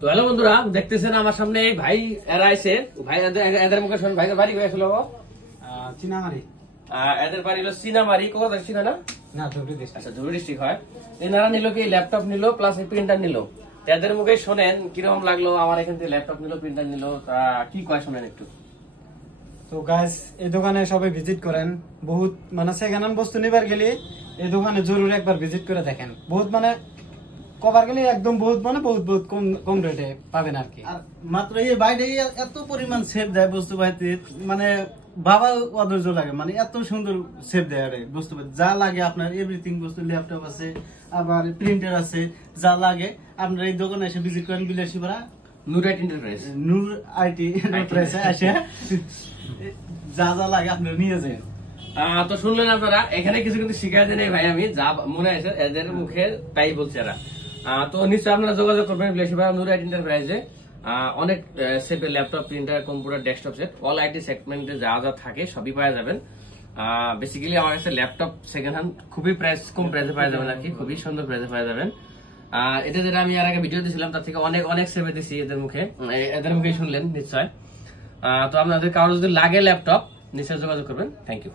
তো হ্যালো বন্ধুরা, দেখতেছেন আমার সামনে ভাই এরা আছে। ভাই এদের মুখে শুন, ভাইদের বাড়ি হয়েছিল চিনামারি। এদের বাড়ি হলো চিনামারি। কোথায় ছিল না? ধুবড়ী ডিস্ট্রিক্ট। আচ্ছা, ধুবড়ী ডিস্ট্রিক্ট হয়। এনারা নিল কি ল্যাপটপ নিল প্লাস প্রিন্টার নিল। এদের মুখে শোনেন কিরকম লাগলো আমার এখান থেকে ল্যাপটপ নিল প্রিন্টার নিল, তা কি কয় শোনেন একটু। তো গাইস, এই দোকানে সবাই ভিজিট করেন। বহুত মানে সেকেন্ড হ্যান্ড বস্তু নিবার গেলে এই দোকানে জরুরি একবার ভিজিট করে দেখেন। বহুত মানে কভার গেলে একদম বহুত মানে বহুত বহুত কম কম রেটে পাবেন আর কি। আর মাত্র এই বাইরে এত পরিমাণ সেভ দেয় বস্তু পাইতে, মানে বাবা অধৈর্য লাগে, মানে এত সুন্দর সেভ দেয় আরে বস্তু পাইতে। যা লাগে আপনার এভরিথিং বস্তু, ল্যাপটপ আছে, আবার প্রিন্টার আছে, যা লাগে আপনার এই দোকানে এসে ভিজিট করেন। বিলাসীপাড়া নূর আইটি এন্টারপ্রাইজ, নূর আইটি এন্টারপ্রাইজে এসে যা যা লাগে আপনারা নিয়ে যান। তো শুনলেন আপনারা, এখানে কিছু কিন্তু শিখাইতে নেই ভাই, আমি যা মনে আছে এদের মুখে তাই বলছে এরা। তো নিশ্চয়ই আপনারা যোগাযোগ করবেন বিলাসীপাড়া নূর আইটি এন্টারপ্রাইজে। অনেক সেটের laptop, printer, computer, desktop set, all IT সেগমেন্টে যা যা থাকে সবই পাওয়া যাবেন। বেসিক্যালি আমার কাছে ল্যাপটপ সেকেন্ড হ্যান্ড খুবই প্রাইস কম প্রাইসে পাওয়া যাবেন আর কি, খুবই সুন্দর প্রাইসে পাওয়া যাবেন। এটা যেটা আমি আর আগে ভিডিও দিয়েছিলাম তার থেকে অনেক অনেক সেভে দিচ্ছি এদের মুখেই শুনলেন নিশ্চয়। তো আপনাদের কারো যদি লাগে ল্যাপটপ নিশ্চয় যোগাযোগ করবেন। Thank you.